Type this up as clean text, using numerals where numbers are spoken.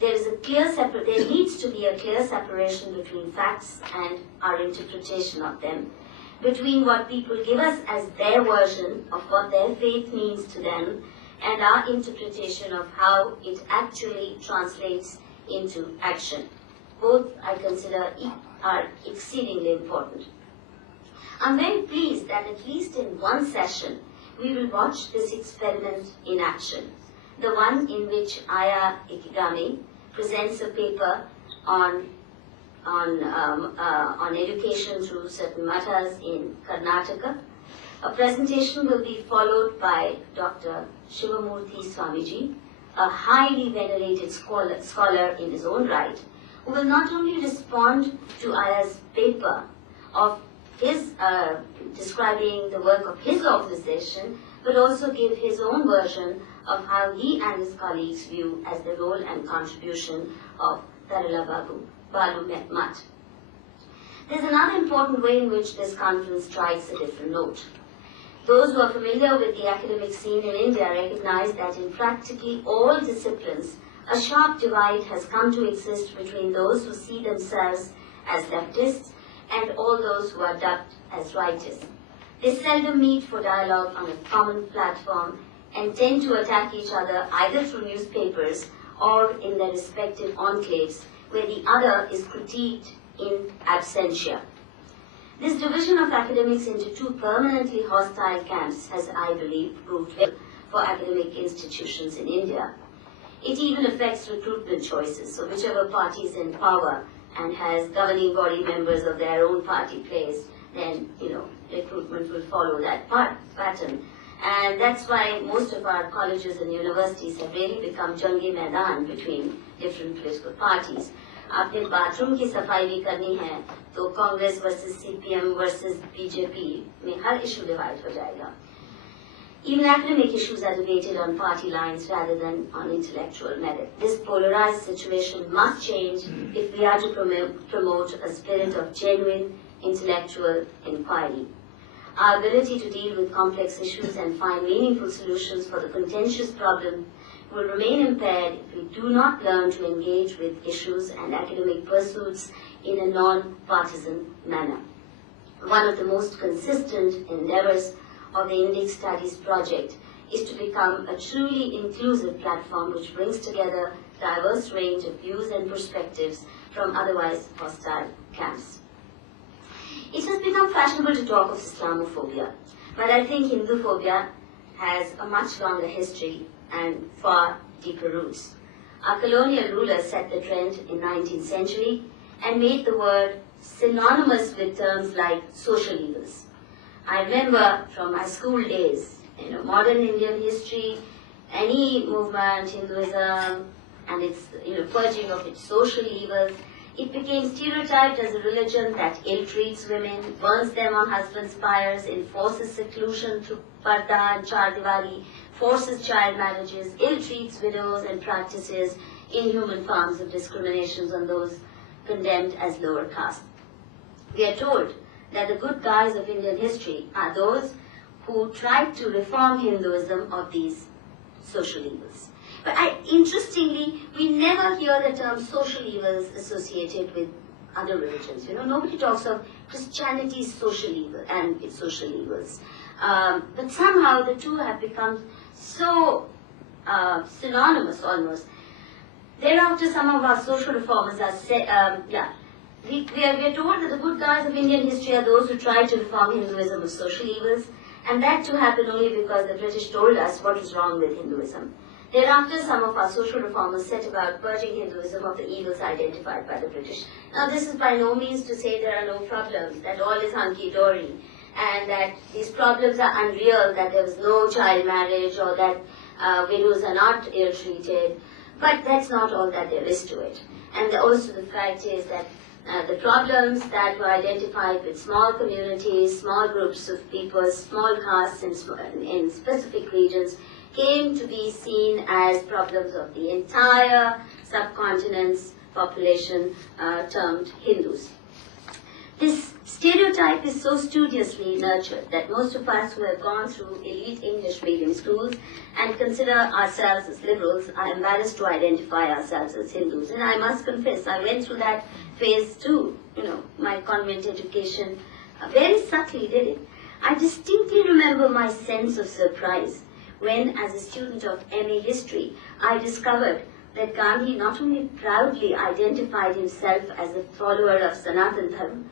there needs to be a clear separation between facts and our interpretation of them, between what people give us as their version of what their faith means to them and our interpretation of how it actually translates into action. Both, I consider, are exceedingly important. I'm very pleased that at least in one session, we will watch this experiment in action. The one in which Aya Ikigami presents a paper on education through certain matters in Karnataka. A presentation will be followed by Dr. Shivamurthy Swamiji, a highly venerated scholar in his own right, who will not only respond to Aya's paper of his describing the work of his organization, but also give his own version of how he and his colleagues view as the role and contribution of Tarala Balu Math. There's another important way in which this conference strikes a different note. Those who are familiar with the academic scene in India recognize that in practically all disciplines, a sharp divide has come to exist between those who see themselves as leftists and all those who are dubbed as rightists. They seldom meet for dialogue on a common platform and tend to attack each other either through newspapers or in their respective enclaves, where the other is critiqued in absentia. This division of academics into two permanently hostile camps has, I believe, proved well for academic institutions in India. It even affects recruitment choices, so whichever party is in power and has governing body members of their own party placed, then, recruitment will follow that pattern. And that's why most of our colleges and universities have really become jangi maidan between different political parties. आपने bathroom की सफाई भी करनी है तो Congress versus CPM versus BJP में हर issue divide हो जाएगा. Even academic issues are debated on party lines rather than on intellectual merit. This polarized situation must change if we are to promote a spirit of genuine intellectual inquiry. Our ability to deal with complex issues and find meaningful solutions for the contentious problem will remain impaired if we do not learn to engage with issues and academic pursuits in a non-partisan manner. One of the most consistent endeavors of the Indic Studies project is to become a truly inclusive platform which brings together a diverse range of views and perspectives from otherwise hostile camps. It has become fashionable to talk of Islamophobia, but I think Hinduphobia has a much longer history and far deeper roots. Our colonial rulers set the trend in the 19th century and made the word synonymous with terms like social evils. I remember from my school days, modern Indian history, any movement, Hinduism, and its purging of its social evils, it became stereotyped as a religion that ill-treats women, burns them on husbands' pyres, enforces seclusion through parda and chardiwari, forces child marriages, ill-treats widows, and practices inhuman forms of discriminations on those condemned as lower caste. We are told that the good guys of Indian history are those who tried to reform Hinduism of these social evils. But interestingly, we never hear the term social evils associated with other religions. Nobody talks of Christianity's social evil and its social evils. But somehow the two have become so synonymous almost. Thereafter, some of our social reformers are we are told that the good guys of Indian history are those who tried to reform Hinduism of social evils, and that too happened only because the British told us what is wrong with Hinduism. Thereafter, some of our social reformers set about purging Hinduism of the evils identified by the British. Now, this is by no means to say there are no problems, that all is hunky-dory, and that these problems are unreal, that there was no child marriage or that widows are not ill-treated, but that's not all that there is to it. And also the fact is that the problems that were identified with small communities, small groups of people, small castes in specific regions came to be seen as problems of the entire subcontinent's population termed Hindus. This stereotype is so studiously nurtured that most of us who have gone through elite English medium schools and consider ourselves as liberals are embarrassed to identify ourselves as Hindus. And I must confess, I went through that phase too. My convent education very subtly did it. I distinctly remember my sense of surprise when, as a student of MA History, I discovered that Gandhi not only proudly identified himself as a follower of Sanatana Dharma,